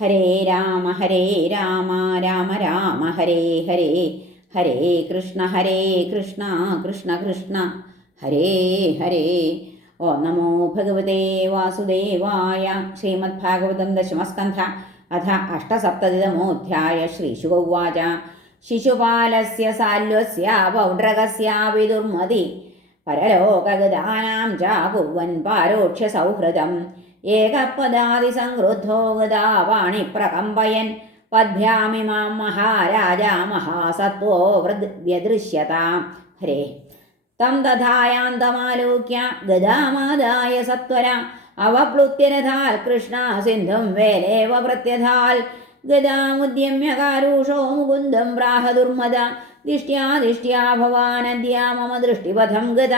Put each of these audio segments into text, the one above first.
ഹരേ രാമ ഹരേ രാമ രാമ രാമ ഹരേ ഹരേ ഹരേ കൃഷ്ണ ഹരേ കൃഷ്ണ കൃഷ്ണ കൃഷ്ണ ഹരേ ഹരേ. ഓ നമോ ഭഗവതേ വാസുദേവായ ശ്രീമദ് ഭാഗവതം ദശമസ്കന്ധ അഥ അഷ്ടസപ്തതിതമോധ്യായ ശ്രീശുഗൗവാച ശിശുപാലസ്യ സാല്വസ്യ പൗഡ്രകസ്യ വിദുർമതി. പരലോകഗതാനാം ച കുർവൻ പാരോക്ഷ്യ സൗഹൃദം ഏകപദാതിസംവൃദ്ധോ ഗതാവാണി പ്രകമ്പയൻ പദ്ഭ്യാമിമാം മഹാരാജ മഹാസത്വോ വൃദ് വ്യദൃശ്യതാം. ഹരേ. തം തഥായാന്തമാലോക്യ ഗതാമാദായ സത്വര അവപ്ലുത്യരഥാൽ കൃഷ്ണ സിന്ധും വേലേവ പ്രത്യഥാൽ. ഗതാമുദ്യമ്യ കാരുഷോ മുകുന്ദം പ്രാഹദുർമദ. ദിഷ്ട്യാ ദിഷ്ട്യാ ഭവാനദ്യ മമ ദൃഷ്ടിപഥം ഗത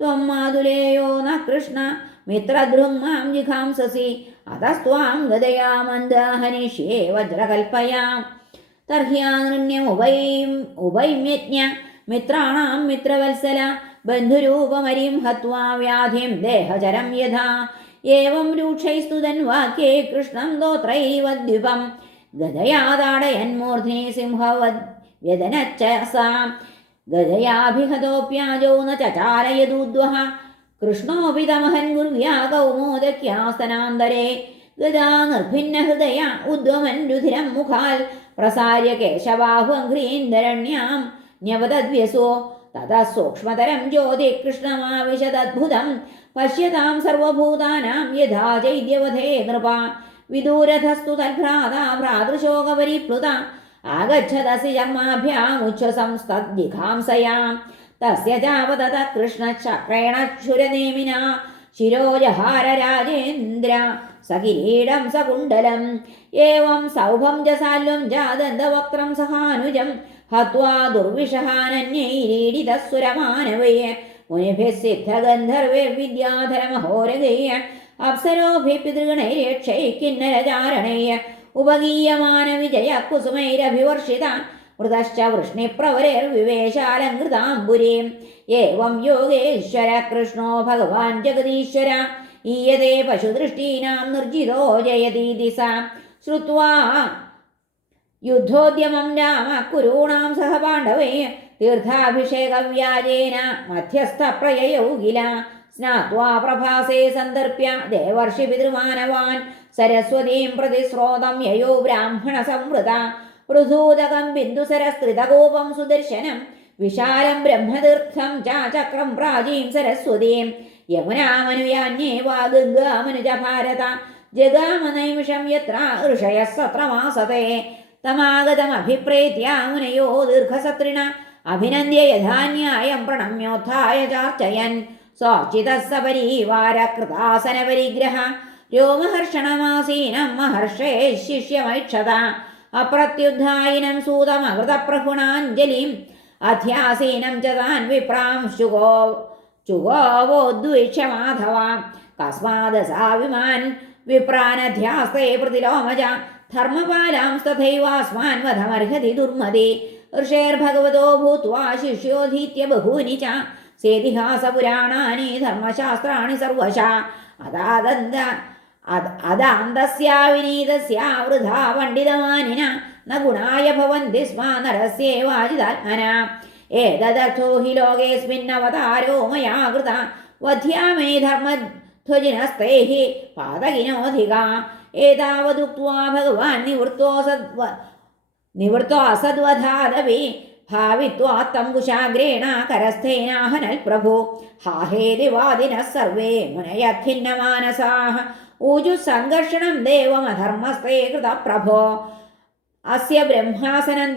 ത്വം മാതുലേയോ ന കൃഷ്ണ. മിത്രദൃങ്മാം ജിഘാംസസി അതസ്ത്വാം ഗതയാ മന്ദഹനിഷ്യേ വജ്രകൽപ്പയാം തർഹ്യാനൃണ്യമുപൈം ഉപൈമ്യജ്ഞ മിത്രാണാം മിത്രവത്സല ബന്ധുരൂപമരിം ഹത്വാ വ്യാധിം ദേഹചരം യഥാ ഏവം രൂക്ഷൈസ്തുതൻ വാക്യേ കൃഷ്ണം ദോത്രൈവദ്വിപം ഗതയാതാടയന്മൂർധ്നി സിംഹവദ് വ്യദനച്ച സാം ഗതയാഭിഹതോപ്യാജോ ന ചചാരയദൂദ്വഹ കൃഷ്ണോപി തമഹൻ ഗുർവ്യാ കൗമോദക്യാസ്തനാന്തരേ ഗതാ നിർഭിന്ന ഹൃദയ ഉദ്വമൻ രുധിരം മുഖാൽ. പ്രസാര്യ കേശബാഹുഅഘ്രീന്ദരണ്യാം ന്യവതദ്വ്യസോ തഥാ സൂക്ഷ്മതരം ജ്യോതി കൃഷ്ണമാവിശദദ്ഭുതം പശ്യതാം സർവഭൂതാനാം യഥാ ചൈദ്യവധേ നൃപ വിദൂരഥസ്തു തൽഭ്രാത ഭ്രാതൃശോകപരിപ്ലുത ആഗച്ഛതസി ജന്മാഭ്യാമുച്ഛ്വസംസ്തദ്ജിഘാംസയാം തസ്യ ചാവതത കൃഷ്ണചക്രേണക്ഷുരനേമിന ശിരോജഹാര രാജേന്ദ്ര സകിരീടം സകുണ്ടലം. ഏവം സൗഭം ജസാല്യം ജാതന്തവക്രം സഹാനുജം ഹത്വാ ദുർവിഷഹാനന്യൈരീഡിതസ്വരമാനവേ മുനിഭിः സിദ്ധഗന്ധർവൈർവിദ്യാധരമഹോരഗൈ അപ്സരോഭി പിതൃഗണൈരക്ഷൈ കിന്നരചാരണൈയ ഉപഗീയമാന വിജയ കുസുമൈരഭിവർഷിത മൃതശ്ച വൃഷ്ണിപ്രവരൈർവിവേശാലങ്കൃതാംബുരീം ഏവം യോഗേശ്വര കൃഷ്ണോ ഭഗവാൻ ജഗദീശ്വര. ഈയതേ പശുദൃഷ്ടീനാം നിർജിതോ ജയതീതി സ ശ്രുത്വാ യുദ്ധോദ്യമം രാമ കുരൂണാം സഹ പാണ്ഡവേ. തീർത്ഥാഭിഷേകവ്യാജേന മധ്യസ്ഥപ്രയയൗ കില സ്നാത്വാ പ്രഭാസേ സന്ദർപ്യ ദേവർഷി പിതൃമാനവാൻ. സരസ്വതീം പ്രതിസ്രോതം യയോ ബ്രാഹ്മണ സംവൃത. പൃഥൂതകം ബിന്ദുസരസ്ത്രിതകോപം സുദർശനം. വിശാലം ബ്രഹ്മതീർത്ഥം ചാചക്രം പ്രാചീം സരസ്വതീം. യമുനാമനുയാന്യേവാ ഗംഗാമനുജ ഭാരത. ജഗാമനൈമിഷം യത്ര ഋഷയ സത്രമാസതേ തമാഗതമഭിപ്രേത്യ മുനയോ ദീർഘസത്രിണ. അഭിനന്ദ്യ യഥാന്യായം പ്രണമ്യോത്ഥായ ചാർച്ചയൻ. സ്വാർച്ചിതः സപരീവാര കൃതാസന പരിഗ്രഹ രോമഹർഷണമാസീനം മഹർഷേ ശിഷ്യമൈക്ഷത. അപ്രത്യുദ്ധായിനം സൂതമകൃതപ്രഹുണാഞ്ജലിം അധ്യാസീനം ച താൻ വിപ്രാം ശുഗോ ചുഗോവോ ദ്വിഷമാധവ കസ്മാദ കസ്മാദസാവിമാൻ വിപ്രാനധ്യാസ്തേ പ്രതിലോമജ. ധർമ്മപാലാംസ്തഥൈവാസ്മാൻ വധമർഹതി ദുർമതി. ഋഷേർഭഗവതോ ഭൂത്വാ ശിഷ്യോധീത്യ ബഹൂനി ച. സേതിഹാസപുരാണാനി ധർമ്മശാസ്ത്രാണി സർവശ. അതാദന്ത അദാന്തസ്യാവിനീതസ്യാ വൃഥാ പണ്ഡിതമാനിന ന ഗുണായ ഭവന്തി സ്മ നരസ്യേവാജിതാത്മന ഏതദർത്ഥോ ഹി ലോകേസ്മിന്നവതാരോ മയാ കൃത വധ്യാമേ ധർമ്മധ്വജിനസ്തേ പാതകിനോധിക. ഏതാവതുക്വാ ഭഗവാൻ നിവൃത്തോ സദ്വ നിവൃത്തോ അസദ്വധാദവി ഭാവിത്വാത്തം കുശാഗ്രേണ കരസ്ഥേനാഹനൽ പ്രഭു ഹാഹേതി വാദിനഃ സർവേ മുനയഖിന്നമാനസാः ഊജുസംഘർഷണം ദേവമധർമ്മസ്ഥേ കൃത പ്രഭോ. അസ്യ ബ്രഹ്മാസനം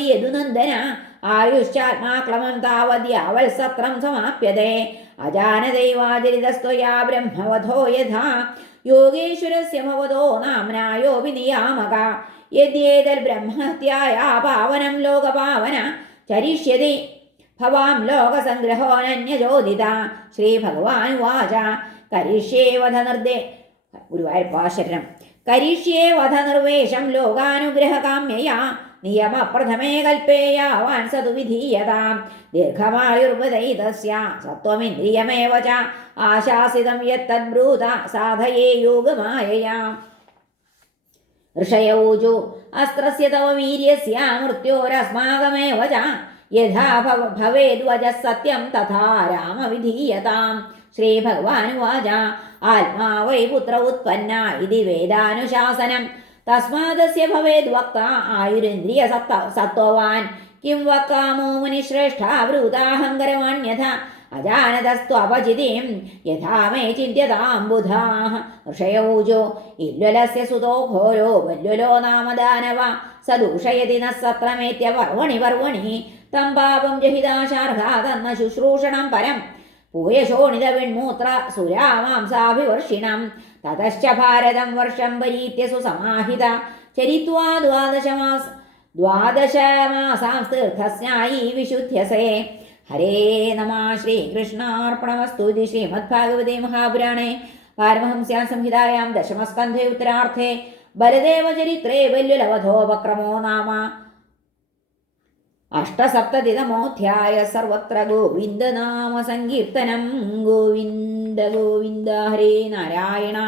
യദുനന്ദന. ആയുശ്ചാത്മാക്ലമം താവദ്യാവൽ സത്രം സമാപ്യതേ. അജാനദൈവാചരിതസ്ത്വയാ ബ്രഹ്മവധോ യഥാ. യോഗേശ്വരസ്യ ഭവതോ വിനിയാമക നിയാമക. യദ്യേതൽ ബ്രഹ്മഹത്യായ പാവനം ലോകപാവന. ചരിഷ്യതി भवां लोकसङ्ग्रहोऽनन्यजोदिता श्रीभगवानुवाच करिष्ये वधनिर्दे गुरुवायुरपाशरणं करिष्ये वधनिर्वेशं लोकानुग्रहकाम्यया, नियमप्रथमे कल्पेयावान् स तु विधीयतां। दीर्घमायुर्वदैतस्य सत्त्वमिन्द्रियमेव च आशासितं यत्तद्ब्रूत साधये योगमायया। ऋषयौजो अस्त्रस्य तव वीर्यस्य, मृत्योरस्माकमेव च यथा भव भवेद्वजः सत्यं तथा राम रामविधीयतां श्रीभगवानुवाच, आत्मा वै पुत्र उत्पन्ना इति वेदानुशासनम् तस्मादस्य भवेद्वक्ता आयुरिन्द्रियसत्त सत्त्ववान्। किं वक्कामो मुनिश्रेष्ठा वृताहङ्करवाण्यथा ബ്രൂതാഹങ്കരവാണ്യഥ അജാനതസ്ത്വപചിതിം യഥാ മേ ചിന്യതാം ബുധാഃ ഋഷയൗജോ ഇല്വലസ്യ സുതോ ഘോരോ വല്ലുലോ നാമ ദാനവ സ ദൂഷയതി ന സത്രമേത്യ പർവണി പർവണി തം പാപം ജഹിതാശാർഹാ തന്ന ശുശ്രൂഷണം പരം പൂയശോണിത വിൺമൂത്ര സുരാമാംസാഭിവർഷിണം തതശ്ച ഭാരതം വർഷം പരീത്യ സുസമാഹിത ചരിത്വാ ദ്വാദശമാസ് ദ്വാദശമാസാം തീർത്ഥസ്നായി വിശുദ്ധ്യസേ ഹരേ നമ ശ്രീകൃഷ്ണാർപ്പണമസ്തുതി ശ്രീമദ്ഭാഗവതേ മഹാപുരാണേ. പാരമഹംസ്യാ സംഹിതായാം ദശമസ്കന്ധേ ഉത്തരാർത്ഥേ. ബലദേവചരിത്രേ വല്യുലവധോപക്രമോ നാമ. അഷ്ടസപ്തതിതമോധ്യായ സർവത്ര ഗോവിന്ദനാമ സങ്കീർത്തനം. ഗോവിന്ദ ഗോവിന്ദ ഹരേ നാരായണ.